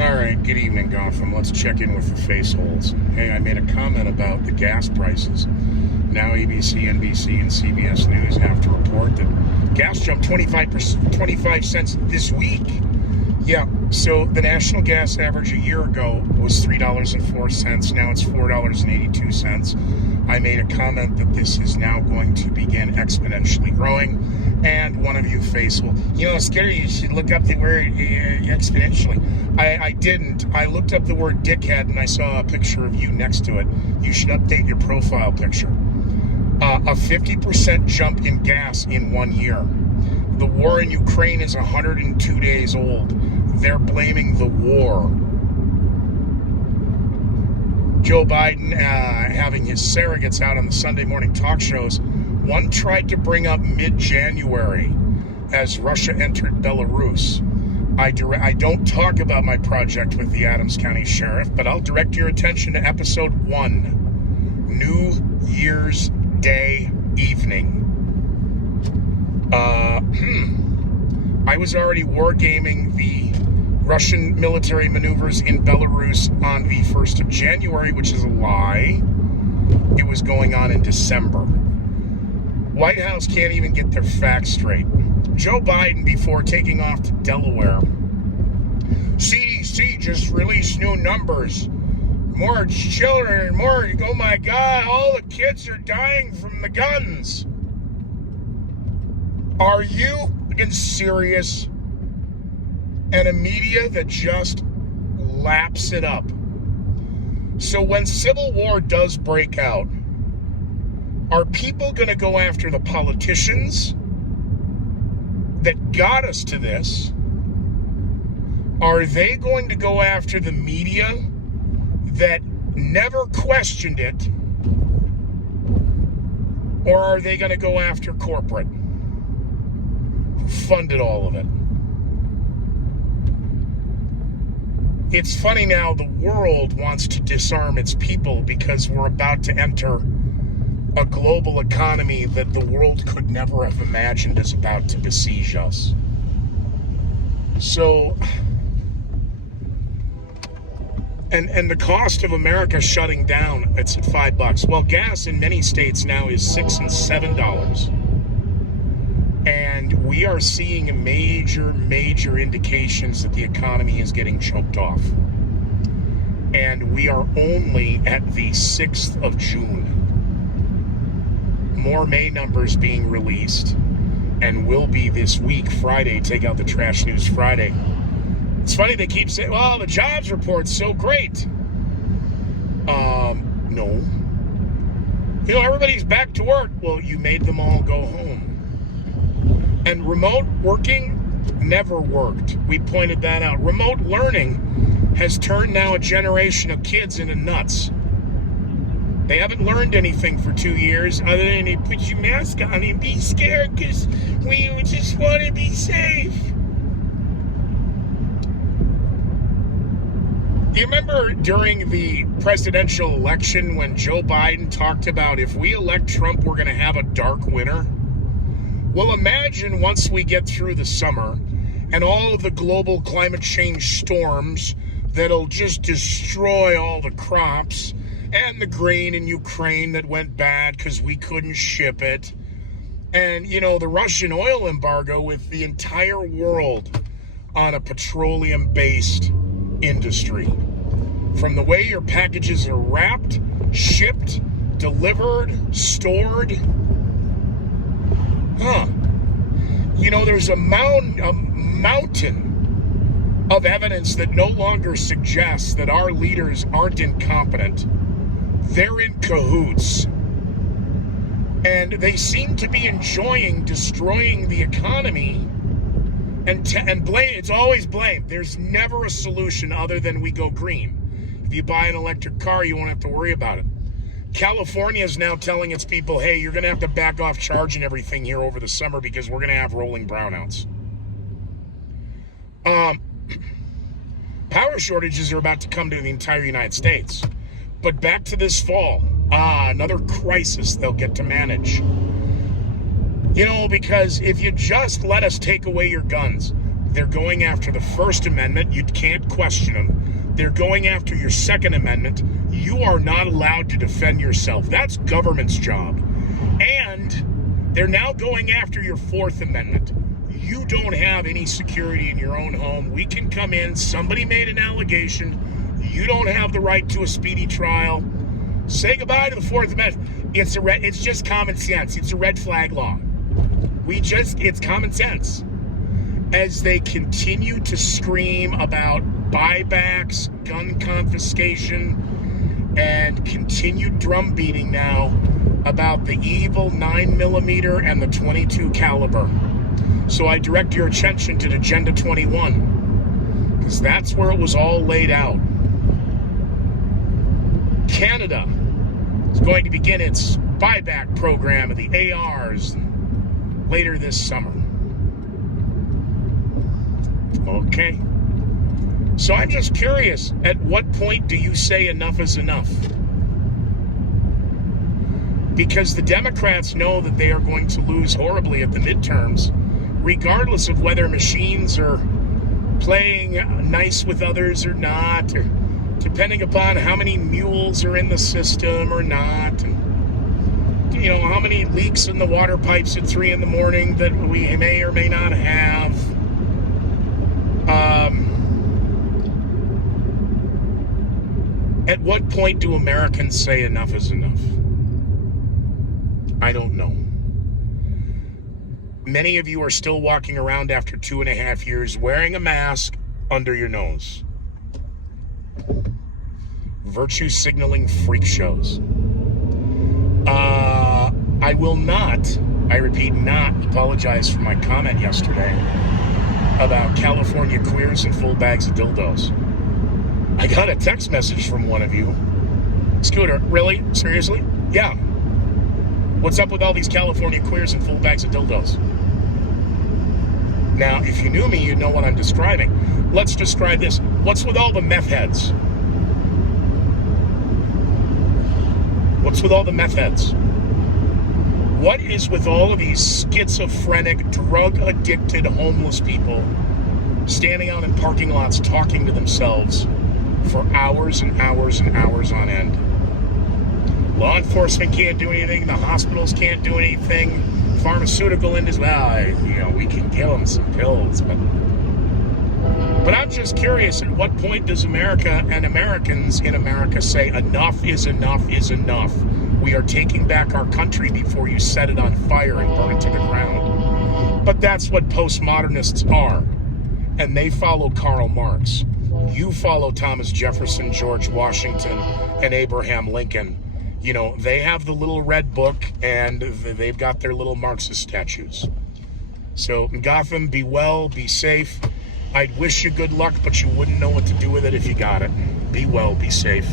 All right, good evening, Gotham. Let's check in with the face holes. Hey, I made a comment about the gas prices. Now ABC, NBC, and CBS News have to report that gas jumped 25 cents this week. Yeah, so the national gas average a year ago was $3.04. Now it's $4.82. I made a comment that this is now going to begin exponentially growing. And one of you faceful, Scary, you should look up the word exponentially. I didn't. I looked up the word dickhead and I saw a picture of you next to it. You should update your profile picture. A 50% jump in gas in 1 year. The war in Ukraine is 102 days old. They're blaming the war. Joe Biden having his surrogates out on the Sunday morning talk shows. One tried to bring up mid-January as Russia entered Belarus. I don't talk about my project with the Adams County Sheriff, but I'll direct your attention to episode 1, New Year's Day evening. I was already wargaming the Russian military maneuvers in Belarus on the 1st of January, which is a lie. It was going on in December. White House can't even get their facts straight. Joe Biden, before taking off to Delaware, CDC just released new numbers. More children, oh my God, all the kids are dying from the guns. Are you fucking serious? And a media that just laps it up. So when civil war does break out, are people going to go after the politicians that got us to this? Are they going to go after the media that never questioned it? Or are they going to go after corporate, who funded all of it? It's funny now, the world wants to disarm its people because we're about to enter a global economy that the world could never have imagined is about to besiege us. So, and the cost of America shutting down, it's at $5. Well, gas in many states now is $6 and $7. And we are seeing major indications that the economy is getting choked off. And we are only at the 6th of June. More May numbers being released and will be this week, Friday. Take out the trash news Friday. It's funny, they keep saying, well, the jobs report's so great. No. Everybody's back to work. Well, you made them all go home. And remote working never worked. We pointed that out. Remote learning has turned now a generation of kids into nuts. They haven't learned anything for 2 years other than they put your mask on and be scared because we just want to be safe. Do you remember during the presidential election when Joe Biden talked about if we elect Trump, we're going to have a dark winter? Well, imagine once we get through the summer and all of the global climate change storms that'll just destroy all the crops and the grain in Ukraine that went bad because we couldn't ship it. And, the Russian oil embargo with the entire world on a petroleum-based industry. From the way your packages are wrapped, shipped, delivered, stored. There's a mountain of evidence that no longer suggests that our leaders aren't incompetent. They're in cahoots. And they seem to be enjoying destroying the economy and blame. It's always blame. There's never a solution other than we go green. If you buy an electric car, you won't have to worry about it. California is now telling its people, hey, you're going to have to back off charging everything here over the summer because we're going to have rolling brownouts. Power shortages are about to come to the entire United States. But back to this fall, another crisis they'll get to manage. Because if you just let us take away your guns, They're going after the First Amendment. You can't question them. They're going after your Second Amendment. You are not allowed to defend yourself. That's government's job. And they're now going after your Fourth Amendment. You don't have any security in your own home. We can come in. Somebody made an allegation. You don't have the right to a speedy trial. Say goodbye to the Fourth Amendment. It's just common sense. It's a red flag law. It's common sense. As they continue to scream about buybacks, gun confiscation, and continued drum beating now about the evil 9mm and the .22 caliber. So I direct your attention to Agenda 21, because that's where it was all laid out. Canada is going to begin its buyback program of the ARs later this summer. Okay. So I'm just curious, at what point do you say enough is enough? Because the Democrats know that they are going to lose horribly at the midterms, regardless of whether machines are playing nice with others or not, or depending upon how many mules are in the system or not, and how many leaks in the water pipes at 3 a.m. that we may or may not have. At what point do Americans say enough is enough? I don't know. Many of you are still walking around after 2.5 years wearing a mask under your nose. Virtue signaling freak shows. I will not, I repeat, not apologize for my comment yesterday about California queers and full bags of dildos. I got a text message from one of you. Scooter, really? Seriously? Yeah. What's up with all these California queers and full bags of dildos? Now, if you knew me, you'd know what I'm describing. Let's describe this. What's with all the meth heads? What's with all the meth heads? What is with all of these schizophrenic, drug-addicted, homeless people standing out in parking lots talking to themselves for hours and hours and hours on end? Law enforcement can't do anything. The hospitals can't do anything. Pharmaceutical industry, well, we can give them some pills, but I'm just curious, at what point does America and Americans in America say enough is enough is enough? We are taking back our country before you set it on fire and burn it to the ground. But that's what postmodernists are, and they follow Karl Marx. You follow Thomas Jefferson, George Washington, and Abraham Lincoln. They have the little red book, and they've got their little Marxist statues. So, Gotham, be well, be safe. I'd wish you good luck, but you wouldn't know what to do with it if you got it. Be well, be safe.